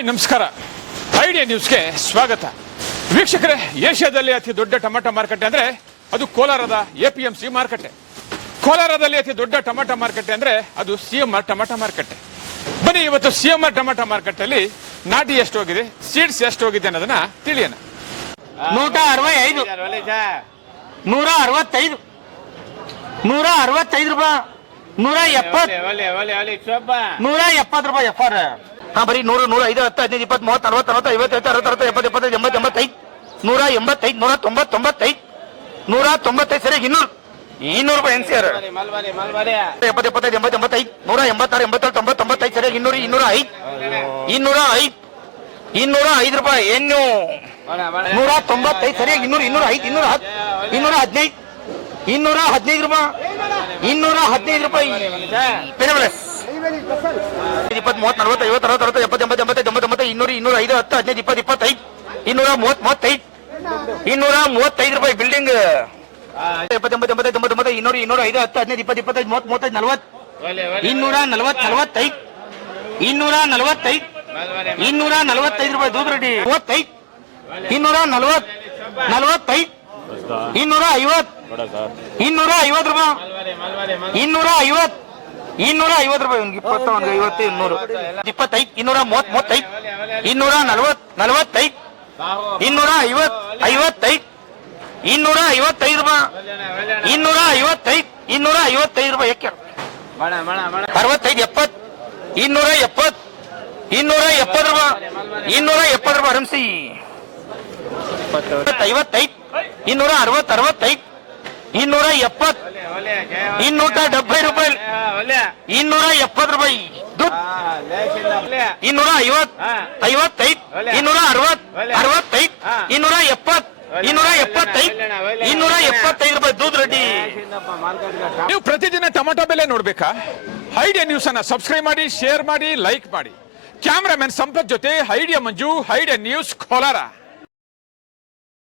Hi ನಮಸ್ಕಾರ. Idea ನ್ಯೂಸ್ಗೆ ಸ್ವಾಗತ. ವೀಕ್ಷಕರೇ ಏಷ್ಯಾದಲ್ಲಿ ಅತಿ ದೊಡ್ಡ ಟೊಮೆಟೊ ಮಾರುಕಟ್ಟೆ ಅಂದ್ರೆ ಅದು ಕೋಲಾರದ ಎಪಿಎಂಸಿ ಮಾರುಕಟ್ಟೆ. ಕೋಲಾರದಲ್ಲಿ ಅತಿ ದೊಡ್ಡ ಟೊಮೆಟೊ ಮಾರುಕಟ್ಟೆ ಅಂದ್ರೆ ಅದು ಸಿಎಂಆರ್ ಟೊಮೆಟೊ ಮಾರುಕಟ್ಟೆ. ಬನ್ನಿ ಇವತ್ತು ಸಿಎಂಆರ್ ಟೊಮೆಟೊ ಮಾರುಕಟ್ಟೆಯಲ್ಲಿ ನಾಟಿ ಎಷ್ಟು ಹೋಗಿದೆ ಸೀಡ್ಸ್ ಎಷ್ಟು ಹೋಗಿದೆ ಅನ್ನೋದನ್ನ ತಿಳಿಯೋಣ. ನೂಟ ಅರವತ್ತೈದು. ನೂರ ಅರವತ್ತೈದು. ನೂರ ಅರವತ್ತೈದು ರೂಪಾಯಿ. ನೂರ ಎಪ್ಪತ್ ನೂರ ಎಪ್ಪತ್ತು ರೂಪಾಯಿ ಎಫ್ ಆರ್. ಹಾ ಬರೀ ನೂರು ನೂರ ಐದು ಹತ್ತು ಹದಿನೈದು ಇಪ್ಪತ್ತು ಮೂವತ್ತು ಅರವತ್ತು ಅರವತ್ತು ಐವತ್ತು ಅರವತ್ತು ಅರವತ್ತು ಎಪ್ಪತ್ತು ಎಪ್ಪತ್ತೈದು ಎಂಬತ್ತು ಎಂಬತ್ತೈದು ನೂರ ಎಂಬತ್ತೈದು ನೂರ ತೊಂಬತ್ತು ತೊಂಬತ್ತೈದು ನೂರ ತೊಂಬತ್ತೈದು ಸರಿ ಇನ್ನೂರು. ಇನ್ನೂರು ರೂಪಾಯಿ ಎನ್ ಸಿ ಆರ್ ಎಪ್ಪತ್ತು ಎಪ್ಪತ್ತೈದು ಎಂಬತ್ತು ಎಂಬತ್ತೈದು ನೂರ ಎಂಬತ್ತಾರು ಎಂಬತ್ತಾರು ತೊಂಬತ್ತು ತೊಂಬತ್ತೈದು ಸರಿ ಇನ್ನೂರು ಇನ್ನೂರ ಐದು. ಇನ್ನೂರ ಐದು. ಇನ್ನೂರ ಐದು ರೂಪಾಯಿ ಏನು ನೂರ ತೊಂಬತ್ತೈದು ಸರಿಯಾಗಿ ಇನ್ನೂರು ಇನ್ನೂರ ಐದು ಇನ್ನೂರ ಹತ್ತು ಇನ್ನೂರ ಹದಿನೈದು ಇನ್ನೂರ ಹದಿನೈದು ರೂಪಾಯಿ ಇನ್ನೂರ ಹದಿನೈದು ರೂಪಾಯಿ. ಇಪ್ಪತ್ತು ಮೂವತ್ತು, ನಲವತ್ತು, ಐವತ್ತು, ಅರವತ್ತು ಅರವತ್ತು, ಎಪ್ಪತ್ತು, ಎಂಬತ್ತು ಎಂಬತ್ತೈದು ಎಂಬತ್ತೊಂಬತ್ತು ಇನ್ನೂರು ಐದು, ಹತ್ತು, ಹದಿನೈದು, ಇಪ್ಪತ್ತು, ಇಪ್ಪತ್ತೈದು, ಇನ್ನೂರ ಮೂವತ್ತು, ಮೂವತ್ತೈದು, ಇನ್ನೂರ ಮೂವತ್ತೈದು ರೂಪಾಯಿ ಬಿಲ್ಡಿಂಗ್ ಎಪ್ಪತ್ತು, ಎಂಬತ್ತು ಎಂಬತ್ತೈದು ತೊಂಬತ್ತೊಂಬತ್ತು ಇನ್ನೂರು, ಇನ್ನೂರ ಐದು, ಹತ್ತು, ಹದಿನೈದು, ಇಪ್ಪತ್ತು, ಇಪ್ಪತ್ತೈದು, ಮೂವತ್ತು, ಮೂವತ್ತೈದು, ನಲವತ್ತು, ಇನ್ನೂರ ನಲವತ್ತು, ನಲವತ್ತೈದು, ಇನ್ನೂರ ನಲವತ್ತೈದು ಇನ್ನೂರ ನಲವತ್ತೈದು ರೂಪಾಯಿ ದೂದ್ ರೆಡ್ಡಿ. ಮೂವತ್ತೈದು, ಇನ್ನೂರ ನಲವತ್ತು, ನಲವತ್ತೈದು, ಇನ್ನೂರ ಐವತ್ ಇನ್ನೂರ ಐವತ್ತು ರೂಪಾಯಿ. ಇನ್ನೂರ ಐವತ್ ಇನ್ನೂರ ಐವತ್ತು ರೂಪಾಯಿ, ಒಂದು ಇಪ್ಪತ್ತು, ಒಂದು ಐವತ್ತು, ಇನ್ನೂರು. ಇಪ್ಪತ್ತೈದು, ಇನ್ನೂರ ಮೂವತ್ ಮೂವತ್ತೈದು, ಇನ್ನೂರ ನಲವತ್ ನಲವತ್ತೈದು ಇನ್ನೂರ ಐವತ್ ಐವತ್ತೈದು ಇನ್ನೂರ ಐವತ್ತೈದು ರೂಪಾಯಿ ಇನ್ನೂರ ಐವತ್ತೈದು ಇನ್ನೂರ ಐವತ್ತೈದು ರೂಪಾಯಿ ಯಾಕೆ? ಅರವತ್ತೈದು ಎಪ್ಪತ್ ಇನ್ನೂರ ಎಪ್ಪತ್ ಇನ್ನೂರ ಎಪ್ಪತ್ತು ರೂಪಾಯಿ ಇನ್ನೂರ ಎಪ್ಪತ್ತು ರೂಪಾಯಿ ಅರಮಸಿ ಐವತ್ತೈದು ಇನ್ನೂರ ಅರವತ್ತು ಅರವತ್ತೈದು ಇನ್ನೂರ ಎಪ್ಪತ್ ಇನ್ನೂರ ಡెబ్బై ರೂಪಾಯಿ ಇನ್ನೂರ ಎಪ್ಪತ್ತು ರೂಪಾಯಿ. ಇನ್ನೂರ ಐವತ್ ಐವತ್ತೈದು. ಇನ್ನೂರ ಅರವತ್ ಅರವತ್ತೈದು. ಇನ್ನೂರ ಎಪ್ಪತ್ ಇನ್ನೂರ ಎಪ್ಪತ್ತೈದು. ಇನ್ನೂರ ಎಪ್ಪತ್ತೈದು ರೂಪಾಯಿ ದೂದ್ ರೆಡ್ಡಿ. ನೀವು ಪ್ರತಿದಿನ ಟೊಮೆಟೊ ಬೆಲೆ ನೋಡ್ಬೇಕಾ? ಐಡಿಯಾ ನ್ಯೂಸ್ ಅನ್ನ ಸಬ್ಸ್ಕ್ರೈಬ್ ಮಾಡಿ ಶೇರ್ ಮಾಡಿ ಲೈಕ್ ಮಾಡಿ. ಕ್ಯಾಮ್ರಾಮನ್ ಸಂಪತ್ ಜೊತೆ idea Manju idea news Kolar.